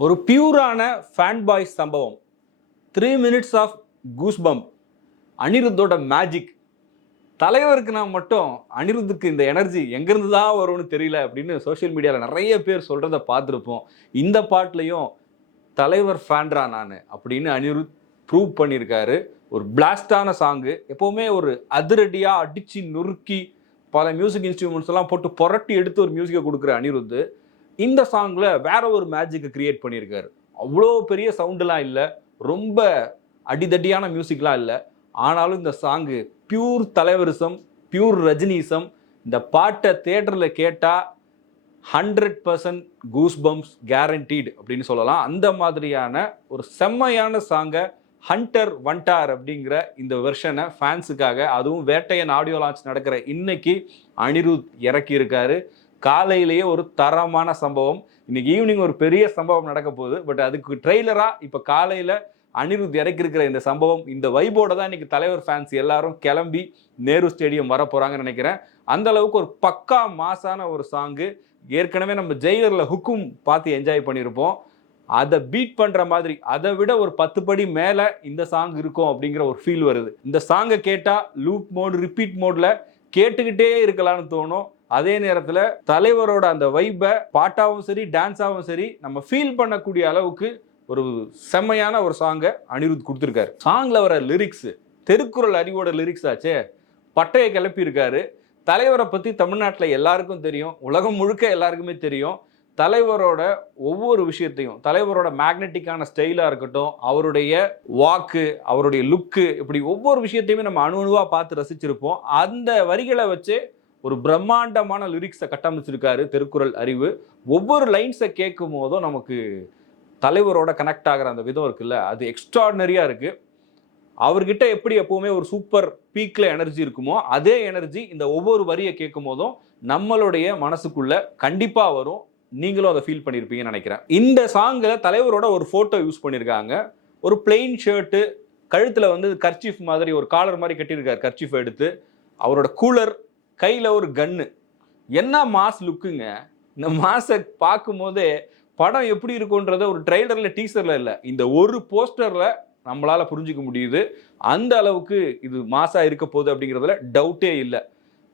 ஒரு பியூரான fan boy சம்பவம். 3 minutes of goose bump. அனிருத்தோட மேஜிக். தலைவருக்கு நான் மட்டும் அனிருத்துக்கு இந்த எனர்ஜி எங்கேருந்து தான் வரும்னு தெரியல அப்படின்னு சோஷியல் மீடியாவில் நிறைய பேர் சொல்கிறத பார்த்துருப்போம். இந்த பாட்லையும் தலைவர் ஃபேன்ரா நான் அப்படின்னு அனிருத் ப்ரூவ் பண்ணியிருக்காரு. ஒரு பிளாஸ்டான சாங்கு. எப்போவுமே ஒரு அதிரடியாக அடித்து நொறுக்கி பல மியூசிக் இன்ஸ்ட்ருமெண்ட்ஸ் எல்லாம் போட்டு புரட்டி எடுத்து ஒரு மியூசிக்கை கொடுக்குற அனிருத் இந்த சாங்கில் வேற ஒரு மேஜிக்கை கிரியேட் பண்ணியிருக்காரு. அவ்வளோ பெரிய சவுண்டெலாம் இல்லை, ரொம்ப அடிதடியான மியூசிக்லாம் இல்லை. ஆனாலும் இந்த சாங்கு பியூர் தலைவரிசம், பியூர் ரஜினிசம். இந்த பாட்டை தியேட்டரில் கேட்டால் 100% கூஸ் பம்ப்ஸ் கேரண்டீடு அப்படின்னு சொல்லலாம். அந்த மாதிரியான ஒரு செம்மையான சாங்கை ஹண்டர் வண்டார் அப்படிங்கிற இந்த வெர்ஷனை ஃபேன்ஸுக்காக, அதுவும் வேட்டையன் ஆடியோ லான்ச் நடக்கிற இன்னைக்கு அனிருத் இறக்கியிருக்காரு. காலையிலேயே ஒரு தரமான சம்பவம். இன்னைக்கு ஈவினிங் ஒரு பெரிய சம்பவம் நடக்க போகுது. பட் அதுக்கு ட்ரெய்லராக இப்போ காலையில் அனிருத் இறக்கியிருக்கிற இந்த சம்பவம், இந்த வைபோட தான் இன்னைக்கு தலைவர் ஃபேன்ஸ் எல்லாரும் கிளம்பி நேரு ஸ்டேடியம் வர போகிறாங்கன்னு நினைக்கிறேன். அந்த அளவுக்கு ஒரு பக்கா மாசான ஒரு சாங்கு. ஏற்கனவே நம்ம ஜெயிலரில் ஹுக்கும் பார்த்து என்ஜாய் பண்ணியிருப்போம். அதை பீட் பண்ணுற மாதிரி, அதை விட ஒரு 10 படி மேலே இந்த சாங் இருக்கும் அப்படிங்கிற ஒரு ஃபீல் வருது. இந்த சாங்கை கேட்டால் லூப் மோடு, ரிப்பீட் மோடில் கேட்டுக்கிட்டே இருக்கலாம்னு தோணும். அதே நேரத்தில் தலைவரோட அந்த வைப்பை பாட்டாவும் சரி டான்ஸாகவும் சரி நம்ம ஃபீல் பண்ணக்கூடிய அளவுக்கு ஒரு செம்மையான ஒரு சாங்கை அனிருத் கொடுத்துருக்காரு. சாங்கில் வர லிரிக்ஸு திருக்குறள் அறிவோட லிரிக்ஸ் ஆச்சே, பட்டையை கிளப்பியிருக்காரு. தலைவரை பற்றி தமிழ்நாட்டில் எல்லாருக்கும் தெரியும், உலகம் முழுக்க எல்லாருக்குமே தெரியும். தலைவரோட ஒவ்வொரு விஷயத்தையும், தலைவரோட மேக்னெட்டிக்கான ஸ்டைலாக இருக்கட்டும், அவருடைய வாக்கு, அவருடைய லுக்கு, இப்படி ஒவ்வொரு விஷயத்தையுமே நம்ம அணுவாக பார்த்து ரசிச்சிருப்போம். அந்த வரிகளை வச்சு ஒரு பிரம்மாண்டமான லிரிக்ஸை கட்டமைச்சிருக்காரு திருக்குறள் அறிவு. ஒவ்வொரு லைன்ஸை கேட்கும் போதும் நமக்கு தலைவரோட கனெக்ட் ஆகிற அந்த விதம் இருக்குல்ல, அது எக்ஸ்ட்ராடனரியாக இருக்குது. அவர்கிட்ட எப்படி எப்போவுமே ஒரு சூப்பர் பீக்கில் எனர்ஜி இருக்குமோ, அதே எனர்ஜி இந்த ஒவ்வொரு வரியை கேட்கும் போதும் நம்மளுடைய மனசுக்குள்ள கண்டிப்பாக வரும். நீங்களும் அதை ஃபீல் பண்ணியிருப்பீங்கன்னு நினைக்கிறேன். இந்த சாங்கில் தலைவரோட ஒரு ஃபோட்டோ யூஸ் பண்ணியிருக்காங்க. ஒரு பிளெயின் ஷர்ட்டு, கழுத்தில் வந்து கர்ச்சீஃப் மாதிரி ஒரு காலர் மாதிரி கட்டியிருக்காரு. கர்ச்சீஃப் எடுத்து அவரோட கூலர், கையில் ஒரு கன்னு. என்ன மாஸ் லுக்குங்க. இந்த மாஸை பார்க்கும் போதே படம் எப்படி இருக்குன்றத ஒரு ட்ரெய்லரில், டீசரில் இல்லை, இந்த ஒரு போஸ்டரில் நம்மளால் புரிஞ்சிக்க முடியுது. அந்த அளவுக்கு இது மாஸாக இருக்க போகுது அப்படிங்கிறதுல டவுட்டே இல்லை.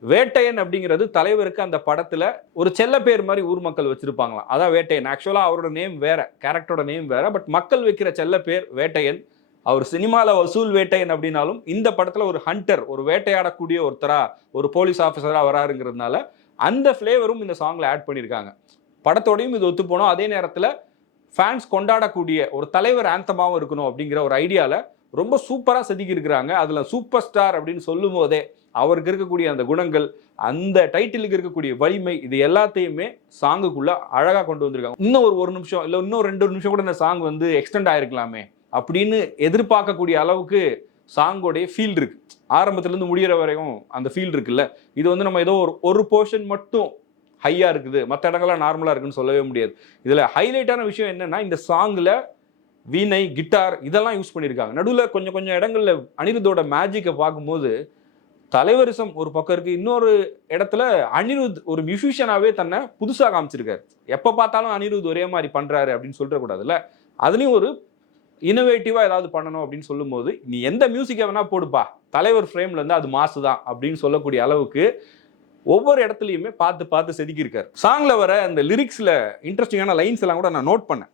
வேட்டையன் அப்படிங்கிறது தலைவருக்கு அந்த படத்தில் ஒரு செல்ல பேர் மாதிரி ஊர் மக்கள் வச்சுருப்பாங்களாம். அதான் வேட்டையன். ஆக்சுவலாக அவரோட நேம் வேறு, கேரக்டரோட நேம் வேறு. பட் மக்கள் வைக்கிற செல்ல பேர் வேட்டையன். அவர் சினிமாவில் வசூல் வேட்டையன் அப்படின்னாலும் இந்த படத்தில் ஒரு ஹண்டர், ஒரு வேட்டையாடக்கூடிய ஒருத்தராக, ஒரு போலீஸ் ஆஃபீஸராக வராருங்கிறதுனால அந்த ஃப்ளேவரும் இந்த சாங்கில் ஆட் பண்ணியிருக்காங்க. படத்தோடையும் இது ஒத்து போனோம். அதே நேரத்தில் ஃபேன்ஸ் கொண்டாடக்கூடிய ஒரு தலைவர் ஆந்தமாகவும் இருக்கணும் அப்படிங்கிற ஒரு ஐடியாவில் ரொம்ப சூப்பராக செதுக்கி இருக்கிறாங்க. அதில் சூப்பர் ஸ்டார் அப்படின்னு சொல்லும் போதே அவருக்கு இருக்கக்கூடிய அந்த குணங்கள், அந்த டைட்டிலுக்கு இருக்கக்கூடிய வலிமை, இது எல்லாத்தையுமே சாங்குக்குள்ளே அழகாக கொண்டு வந்திருக்காங்க. இன்னும் ஒரு நிமிஷம் இல்லை, இன்னும் 2 நிமிஷம் கூட இந்த சாங் வந்து எக்ஸ்டெண்ட் ஆகிருக்கலாமே அப்படின்னு எதிர்பார்க்கக்கூடிய அளவுக்கு சாங்கோடைய ஃபீல் இருக்கு. ஆரம்பத்துலேருந்து முடிகிற வரையும் அந்த ஃபீல் இருக்குல்ல. இது வந்து நம்ம ஏதோ ஒரு போர்ஷன் மட்டும் ஹையாக இருக்குது, மற்ற இடங்கள்லாம் நார்மலாக இருக்குன்னு சொல்லவே முடியாது. இதில் ஹைலைட்டான விஷயம் என்னென்னா, இந்த சாங்கில் வீணை, கிட்டார் இதெல்லாம் யூஸ் பண்ணியிருக்காங்க. நடுவில் கொஞ்சம் இடங்களில் அனிருத்தோட மேஜிக்கை பார்க்கும்போது தலைவரிசம் ஒரு பக்கம் இருக்குது, இன்னொரு இடத்துல அனிருத் ஒரு மியூசிஷியனாகவே தன்னை புதுசாக காமிச்சிருக்காரு. எப்போ பார்த்தாலும் அனிருத் ஒரே மாதிரி பண்ணுறாரு அப்படின்னு சொல்லிடக்கூடாதுல்ல. அதுலேயும் ஒரு இனோவேட்டிவாக ஏதாவது பண்ணணும் அப்படின்னு சொல்லும்போது, நீ எந்த மியூசிக்கை வேணால் போடுப்பா, தலைவர் ஃப்ரேமில் இருந்து அது மாசு தான் அப்படின்னு சொல்லக்கூடிய அளவுக்கு ஒவ்வொரு இடத்துலையுமே பார்த்து செதுக்கியிருக்காரு. சாங்கில் வர அந்த லிரிக்ஸில் இன்ட்ரெஸ்டிங்கான லைன்ஸ் எல்லாம் கூட நான் நோட் பண்ணேன்.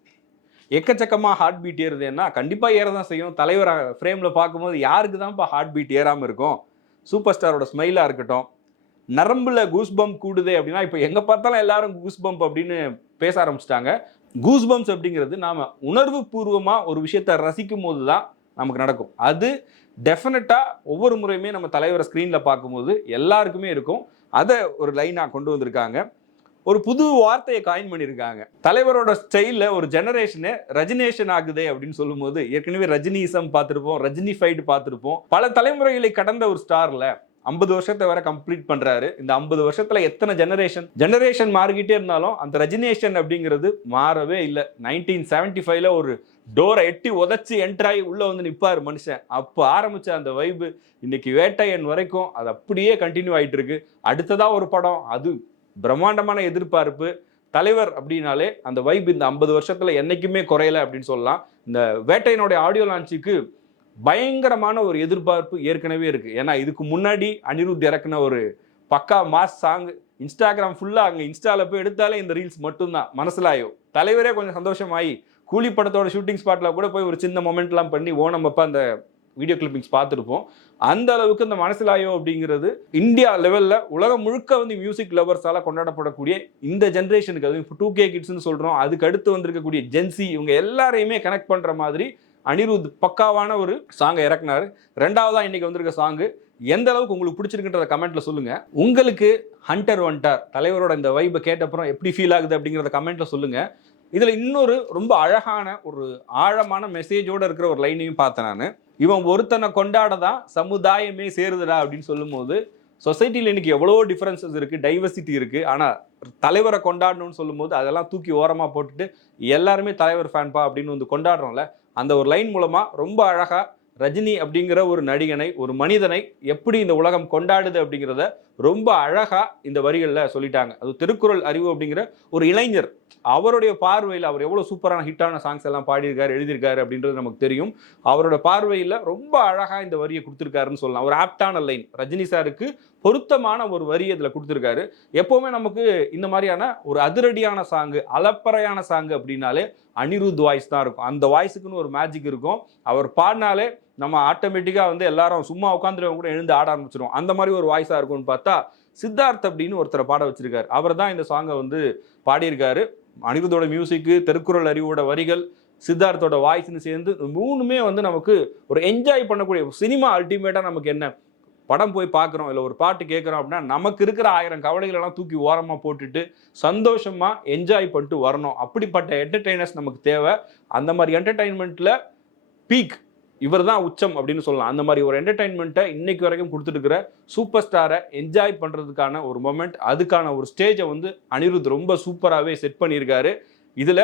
எக்கச்சக்கமாக ஹார்ட் பீட் ஏறுதுன்னா கண்டிப்பாக ஏற தான் செய்யும். தலைவர் ஃப்ரேமில் பார்க்கும்போது யாருக்கு தான்ப்பா ஹார்ட் பீட் ஏறாமல் இருக்கும்? சூப்பர் ஸ்டாரோட ஸ்மைலாக இருக்கட்டும், நரம்பில் கூஸ் பம்ப் கூடுதே அப்படின்னா இப்போ எங்கே பார்த்தாலும் எல்லாரும் கூஸ் பம்ப் அப்படின்னு பேச ஆரம்பிச்சிட்டாங்க. கூஸ் பம்ப்ஸ் அப்படிங்கிறது நாம் உணர்வு பூர்வமாக ஒரு விஷயத்தை ரசிக்கும் போது தான் நமக்கு நடக்கும். அது டெஃபினட்டாக ஒவ்வொரு முறையுமே நம்ம தலைவரை ஸ்க்ரீனில் பார்க்கும்போது எல்லாருக்குமே இருக்கும். அதை ஒரு லைனாக கொண்டு வந்திருக்காங்க. ஒரு புது வார்த்தையை காயின் பண்ணியிருக்காங்க. தலைவரோட ஸ்டைலில் ஒரு ஜெனரேஷனு ரஜினேஷன் ஆகுதே அப்படின்னு சொல்லும்போது, ஏற்கனவே ரஜினிசம் பார்த்துருப்போம், ரஜினிஃபைடு பார்த்துருப்போம். பல தலைமுறைகளை கடந்த ஒரு ஸ்டாரில் 50 வருஷத்தை வர கம்ப்ளீட் பண்ணுறாரு. இந்த 50 வருஷத்தில் எத்தனை ஜெனரேஷன் மாறிக்கிட்டே இருந்தாலும் அந்த ரஜினேஷன் அப்படிங்கிறது மாறவே இல்லை. 1975 ஒரு டோரை எட்டி உதச்சி என்ட்ராகி உள்ளே வந்து நிற்பார் மனுஷன். அப்போ ஆரம்பித்த அந்த வைபு இன்னைக்கு வேட்டையன் வரைக்கும் அது அப்படியே கண்டினியூ ஆகிட்டு இருக்கு. அடுத்ததாக ஒரு படம், அது பிரம்மாண்டமான எதிர்பார்ப்பு. தலைவர் அப்படின்னாலே அந்த வைப் இந்த 50 வருஷத்துல என்னைக்குமே குறையல அப்படின்னு சொல்லலாம். இந்த வேட்டையனுடைய ஆடியோ லான்ச்சுக்கு பயங்கரமான ஒரு எதிர்பார்ப்பு ஏற்கனவே இருக்கு. ஏன்னா இதுக்கு முன்னாடி அனிருத் இறக்குன ஒரு பக்கா மாஸ் சாங் இன்ஸ்டாகிராம் ஃபுல்லா அங்க இன்ஸ்டால போய் எடுத்தாலே இந்த ரீல்ஸ் மட்டும்தான். மனசுலாயோ தலைவரே கொஞ்சம் சந்தோஷமாயி கூலி படத்தோட ஷூட்டிங் ஸ்பாட்ல கூட போய் ஒரு சின்ன மொமெண்ட்லாம் பண்ணி ஓனம் அப்ப அந்த வீடியோ கிளிப்பிங்ஸ் பார்த்துருப்போம். அந்த அளவுக்கு இந்த மனசிலாயோ அப்படிங்கிறது இந்தியா லெவல்ல உலகம் முழுக்க வந்து மியூசிக் லவர்ஸால கொண்டாடப்படக்கூடிய இந்த ஜென்ரேஷனுக்கு, அது 2K கிட்ஸ்னு சொல்றோம், அதுக்கு அடுத்து வந்திருக்கக்கூடிய ஜென்சி, இவங்க எல்லாரையுமே கனெக்ட் பண்ற மாதிரி அனிருத் பக்காவான ஒரு சாங்கை இறக்குனாரு. ரெண்டாவதா இன்னைக்கு வந்திருக்க சாங்கு எந்த அளவுக்கு உங்களுக்கு பிடிச்சிருக்குன்றத கமெண்ட்ல சொல்லுங்க. உங்களுக்கு ஹண்டர் வண்டார் தலைவரோட இந்த வைபை கேட்டப்புறம் எப்படி ஃபீல் ஆகுது அப்படிங்கிறத கமெண்ட்ல சொல்லுங்க. இதுல இன்னொரு ரொம்ப அழகான ஒரு ஆழமான மெசேஜோட இருக்கிற ஒரு லைனையும் பார்த்தேன் நான். இவன் ஒருத்தனை கொண்டாடதான் சமுதாயமே சேருதுடா அப்படின்னு சொல்லும் போது, சொசைட்டியில் இன்னைக்கு எவ்வளோ டிஃபரன்சஸ் இருக்கு, டைவர்சிட்டி இருக்கு. ஆனா தலைவரை கொண்டாடணும்னு சொல்லும் போது அதெல்லாம் தூக்கி ஓரமா போட்டுட்டு எல்லாருமே தலைவர் ஃபேன்பா அப்படின்னு வந்து கொண்டாடுறோம்ல, அந்த ஒரு லைன் மூலமா ரொம்ப அழகா ரஜினி அப்படிங்கிற ஒரு நடிகனை, ஒரு மனிதனை எப்படி இந்த உலகம் கொண்டாடுது அப்படிங்கிறத ரொம்ப அழகா இந்த வரிகளில் சொல்லிட்டாங்க. அது திருக்குறள் அறிவு அப்படிங்கிற ஒரு இளைஞர், அவருடைய பார்வையில் அவர் எவ்வளோ சூப்பரான ஹிட்டான சாங்ஸ் எல்லாம் பாடியிருக்காரு, எழுதியிருக்காரு அப்படின்றது நமக்கு தெரியும். அவரோட பார்வையில் ரொம்ப அழகாக இந்த வரியை கொடுத்துருக்காருன்னு சொல்லலாம். ஒரு ஆப்டான லைன், ரஜினி சாருக்கு பொருத்தமான ஒரு வரி அதில் கொடுத்துருக்காரு. எப்போவுமே நமக்கு இந்த மாதிரியான ஒரு அதிரடியான சாங்கு, அலப்பறையான சாங்கு அப்படின்னாலே அனிருத் வாய்ஸ் தான் இருக்கும். அந்த வாய்ஸுக்குன்னு ஒரு மேஜிக் இருக்கும். அவர் பாடினாலே நம்ம ஆட்டோமேட்டிக்காக வந்து எல்லாரும் சும்மா உட்காந்துருவங்க கூட எழுந்து ஆட ஆரம்பிச்சிடும். அந்த மாதிரி ஒரு வாய்ஸாக இருக்கும்னு பார்த்தா சித்தார்த் அப்படின்னு ஒருத்தரை பாட வச்சிருக்காரு. அவர் தான் இந்த சாங்கை வந்து பாடியிருக்காரு. அனிருத்தோட மியூசிக்கு, திருக்குறள் அறிவோட வரிகள், சித்தார்த்தோட வாய்ஸ்ன்னு சேர்ந்து மூணுமே வந்து நமக்கு ஒரு என்ஜாய் பண்ணக்கூடிய சினிமா. அல்டிமேட்டாக நமக்கு என்ன, படம் போய் பார்க்குறோம் இல்லை ஒரு பாட்டு கேட்குறோம் அப்படின்னா நமக்கு இருக்கிற 1000 கவலைகளெல்லாம் தூக்கி ஓரமாக போட்டுட்டு சந்தோஷமாக என்ஜாய் பண்ணிட்டு வரணும். அப்படிப்பட்ட என்டர்டெய்னர்ஸ் நமக்கு தேவை. அந்த மாதிரி என்டர்டெயின்மெண்ட்டில் பீக் இவர் தான் உச்சம் அப்படின்னு சொல்லலாம். அந்த மாதிரி ஒரு என்டர்டெயின்மெண்ட்டை இன்னைக்கு வரைக்கும் கொடுத்துருக்கிற சூப்பர் ஸ்டாரை என்ஜாய் பண்ணுறதுக்கான ஒரு மொமெண்ட், அதுக்கான ஒரு ஸ்டேஜை வந்து அனிருத் ரொம்ப சூப்பராகவே செட் பண்ணியிருக்காரு. இதில்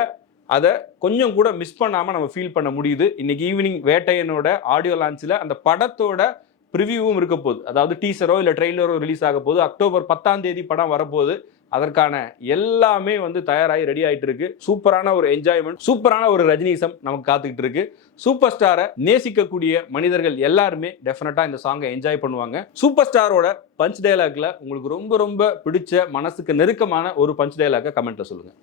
அதை கொஞ்சம் கூட மிஸ் பண்ணாமல் நம்ம ஃபீல் பண்ண முடியுது. இன்னைக்கு ஈவினிங் வேட்டையனோட ஆடியோ லான்ச்சில் அந்த படத்தோட ப்ரிவியூவும் இருக்க போகுது. அதாவது டீசரோ இல்லை ட்ரெய்லரோ ரிலீஸ் ஆக போகுது. அக்டோபர் 10 படம் வரப்போகுது. அதற்கான எல்லாமே வந்து தயாராகி ரெடி ஆகிட்டு இருக்கு. சூப்பரான ஒரு என்ஜாய்மெண்ட், சூப்பரான ஒரு ரஜினிசம் நமக்கு காத்துக்கிட்டு இருக்கு. சூப்பர் ஸ்டாரை நேசிக்கக்கூடிய மனிதர்கள் எல்லாருமே டெஃபினட்டா இந்த சாங்கை என்ஜாய் பண்ணுவாங்க. சூப்பர் ஸ்டாரோட பஞ்ச் டயலாக்ல உங்களுக்கு ரொம்ப ரொம்ப பிடிச்ச, மனசுக்கு நெருக்கமான ஒரு பஞ்ச் டயலாக கமெண்ட்ல சொல்லுங்க.